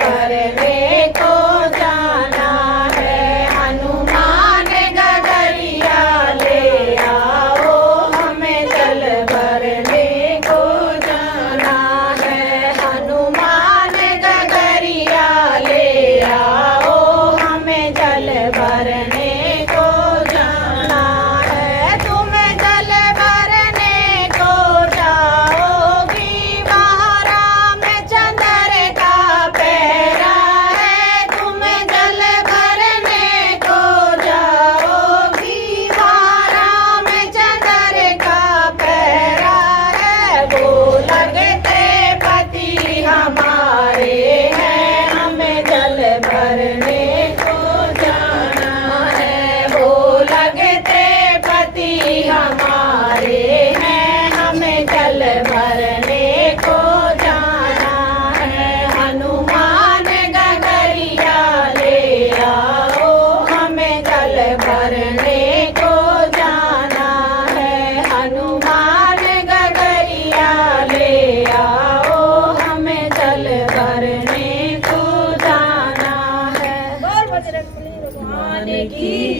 भरने को जाना है। हनुमान गगरिया ले आओ, हमें जल भरने को जाना है। हनुमान गगरिया ले आओ, हमें जल भरने को जाना है। तुम्हें जल भरने को जाओगी, वहाँ रामचंद्र का पहरा है। तुम्हें जल भरने को जाओगी, वहाँ रामचंद्र का पहरा है। वो लगते पति हमारे हैं, हमें जल भरने को जाना है। वो लगते पति हमारे हैं, हमें जल भरने को जाना है। हनुमान गगरिया ले आओ, हमें जल भरने को जाना है। हनुमान गगरिया ले आओ, हमें जल भरने को जाना है। बोल बजरंगबली भगवान की।